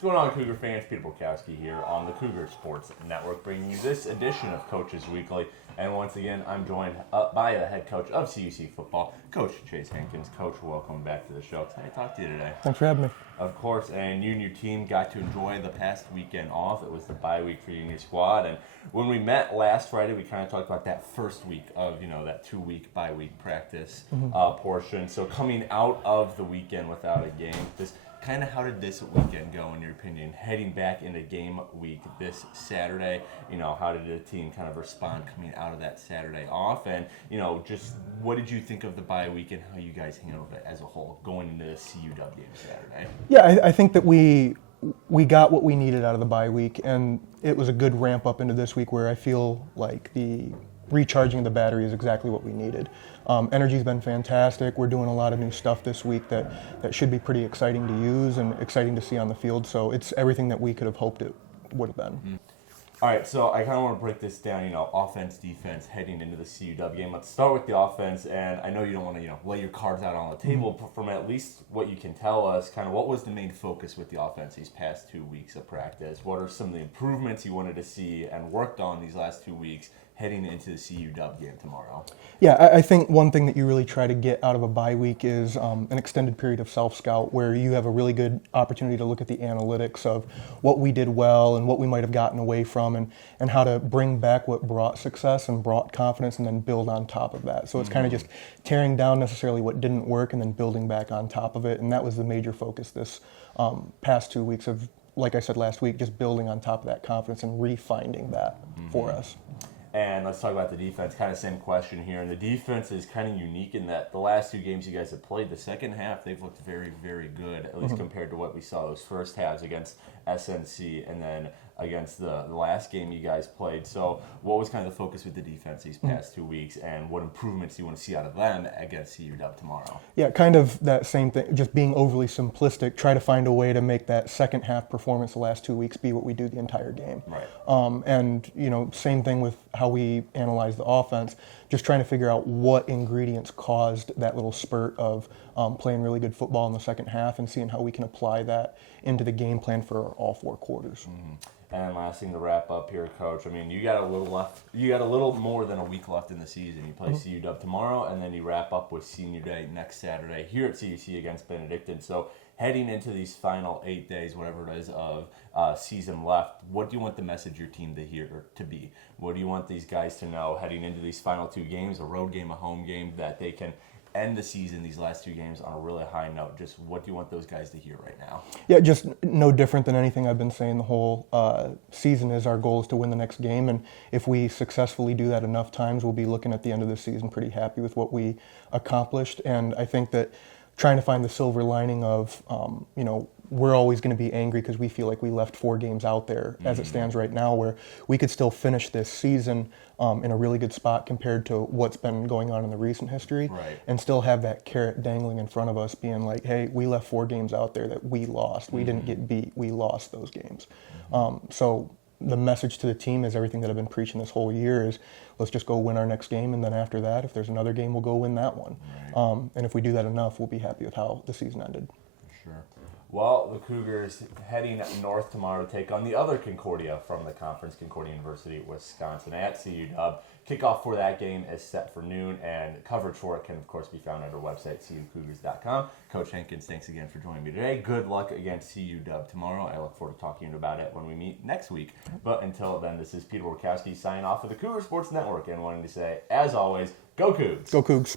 What's going on, Cougar fans? Peter Borkowski here on the Cougar Sports Network, bringing you this edition of Coaches Weekly. And once again, I'm joined by the head coach of CUC Football, Coach Chase Hankins. Coach, welcome back to the show. It's nice to talk to you today. Thanks for having me. Of course, and you and your team got to enjoy the past weekend off. It was the bye week for you and your squad. And when we met last Friday, we kind of talked about that first week of, that 2-week bye week practice portion. So coming out of the weekend without a game, how did this weekend go, in your opinion? Heading back into game week this Saturday, how did the team kind of respond coming out of that Saturday off? And, just what did you think of the bye week and how you guys handled it as a whole going into the CUW game Saturday? Yeah, I think that we got what we needed out of the bye week, and it was a good ramp up into this week where I feel like the recharging the battery is exactly what we needed. Energy's been fantastic. We're doing a lot of new stuff this week that should be pretty exciting to use and exciting to see on the field. So it's everything that we could have hoped it would have been. Mm-hmm. All right, so I kind of want to break this down, offense, defense, heading into the CUW game. Let's start with the offense, and I know you don't want to, lay your cards out on the table, but from at least what you can tell us, kind of what was the main focus with the offense these past 2 weeks of practice? What are some of the improvements you wanted to see and worked on these last 2 weeks heading into the CUW game tomorrow? Yeah, I think one thing that you really try to get out of a bye week is an extended period of self-scout where you have a really good opportunity to look at the analytics of what we did well and what we might have gotten away from and how to bring back what brought success and brought confidence and then build on top of that. So it's kind of just tearing down necessarily what didn't work and then building back on top of it. And that was the major focus this past 2 weeks of, like I said last week, just building on top of that confidence and refinding that for us. And let's talk about the defense. Kind of same question here. And the defense is kind of unique in that the last 2 games you guys have played, the second half, they've looked very, very good, at least compared to what we saw those first halves against SNC and then against the last game you guys played. So what was kind of the focus with the defense these past 2 weeks, and what improvements do you want to see out of them against CUW tomorrow? Yeah, kind of that same thing, just being overly simplistic, try to find a way to make that second half performance the last 2 weeks be what we do the entire game. Right. And, same thing with how we analyze the offense, just trying to figure out what ingredients caused that little spurt of playing really good football in the second half and seeing how we can apply that into the game plan for all 4 quarters. And last thing to wrap up here, Coach. I mean, you got a little left. You got a little more than a week left in the season. You play CUW tomorrow, and then you wrap up with Senior Day next Saturday here at CUC against Benedictine. So heading into these final 8 days, whatever it is, of season left, what do you want the message your team to be? What do you want these guys to know heading into these final 2 games, a road game, a home game, that they can end the season, these last 2 games, on a really high note? Just what do you want those guys to hear right now? Yeah, just no different than anything I've been saying the whole season is our goal is to win the next game. And if we successfully do that enough times, we'll be looking at the end of the season pretty happy with what we accomplished. And I think that trying to find the silver lining of, we're always going to be angry because we feel like we left 4 games out there as it stands right now, where we could still finish this season in a really good spot compared to what's been going on in the recent history, and still have that carrot dangling in front of us being like, hey, we left 4 games out there that we lost. We didn't get beat. We lost those games. So the message to the team is everything that I've been preaching this whole year is let's just go win our next game, and then after that, if there's another game, we'll go win that one. And if we do that enough, we'll be happy with how the season ended. Sure. Well, the Cougars heading north tomorrow to take on the other Concordia from the conference, Concordia University, Wisconsin, at CUW. Kickoff for that game is set for noon, and coverage for it can, of course, be found at our website, cucougars.com. Coach Hankins, thanks again for joining me today. Good luck against CUW tomorrow. I look forward to talking about it when we meet next week. But until then, this is Peter Borkowski signing off for the Cougar Sports Network and wanting to say, as always, go Cougs! Go Cougs!